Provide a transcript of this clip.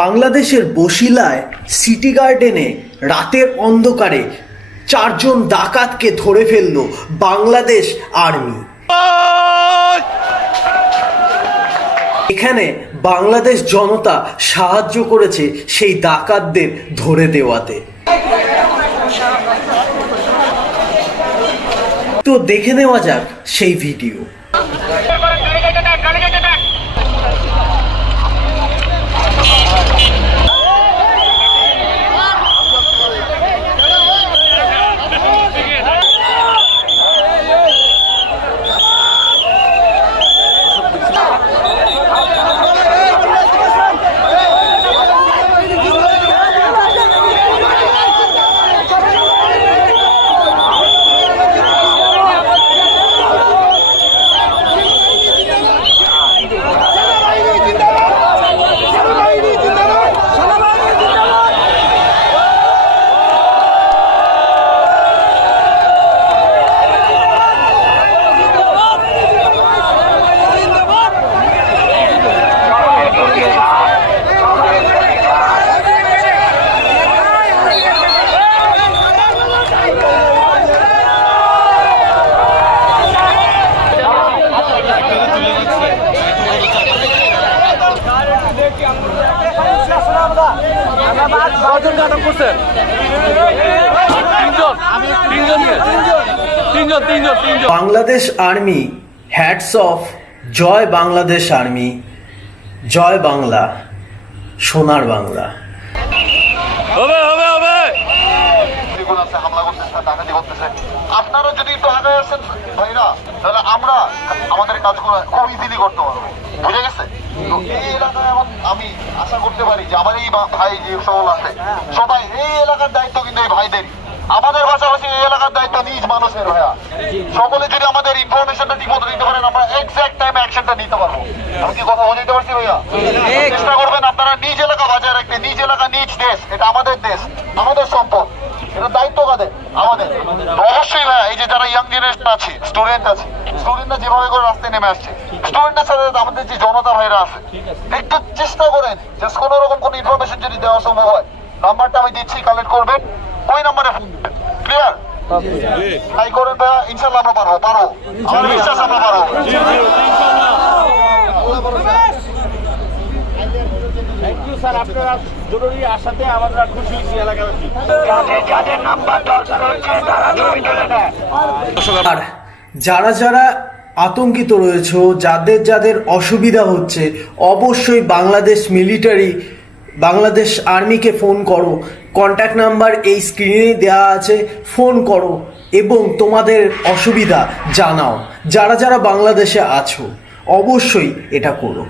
বাংলাদেশের বসিলায় সিটি গার্ডেনে রাতের অন্ধকারে চারজন ডাকাতকে ধরে ফেলল বাংলাদেশ আর্মি। এখানে বাংলাদেশ জনতা সাহায্য করেছে সেই ডাকাতদের ধরে দেওয়াতে। তো দেখে নেওয়া যাক সেই ভিডিও। Oh, কজনকে আটক করছেন? তিনজন। তিনজন তিনজন তিনজন তিনজন। বাংলাদেশ আর্মি হ্যাটস অফ জয় বাংলাদেশ আর্মি জয় বাংলা সোনার বাংলা। হবে হবে হবে। হামলা করতেছে ডাকাতি করতেছে। আপনারা যদি একটু আগে আসেন ভাইরা তাহলে আমরা আমাদের কাজগুলো খুব ইজিলি করতে পারব। বুঝে গেছে? আমি আশা করতে পারি যে আমার এই ভাই যে সকল আছে, সবাই এই এলাকার দায়িত্ব কিন্তু এই আমাদের পাশাপাশি এই এলাকার দায়িত্ব নিজ মানুষের ভাইয়া। সকলে যদি আমাদের ইনফরমেশনটা ঠিক মতো দিতে পারেন, আমরা এক্সাক্ট টাইমে অ্যাকশনটা নিতে পারব। আমি কি কথা বুঝতে পারছি ভাইয়া? চেষ্টা করবেন আপনারা নিজ এলাকা বাজায় রাখতে, নিজ এলাকা, নিজ দেশ, এটা আমাদের দেশ, আমাদের সম্পদ। এটা দায়িত্ব কাদের? আমাদের। অবশ্যই ভাইয়া, এই যে যারা ইয়াং জেনারেশন আছে স্টুডেন্ট আছে স্টুডেন্টরা যেভাবে করে রাস্তায় নেমে আসছে স্টুডেন্টের সাথে আমাদের যে জনতা ভাইরা আছে একটু চেষ্টা করেন জাস্ট কোনো রকম কোনো ইনফরমেশন যদি দেওয়া সম্ভব হয় নাম্বারটা আমি দিচ্ছি কালেক্ট করবেন ওই নাম্বারে ক্লিয়ার তাই করেন ভাইয়া ইনশাল্লাহ আমরা পারব পারব। আমার বিশ্বাস আমরা পারব। স্যার আপনারা জরুরি আসাতে আমরা খুশি হয়েছি এলাকাবাসী। আর যারা যারা আতঙ্কিত রয়েছে, যাদের যাদের অসুবিধা হচ্ছে, অবশ্যই বাংলাদেশ মিলিটারি বাংলাদেশ আর্মিকে ফোন করো। কন্ট্যাক্ট নাম্বার এই স্ক্রিনে দেওয়া আছে ফোন করো এবং তোমাদের অসুবিধা জানাও। যারা যারা বাংলাদেশে আছো, অবশ্যই এটা করো।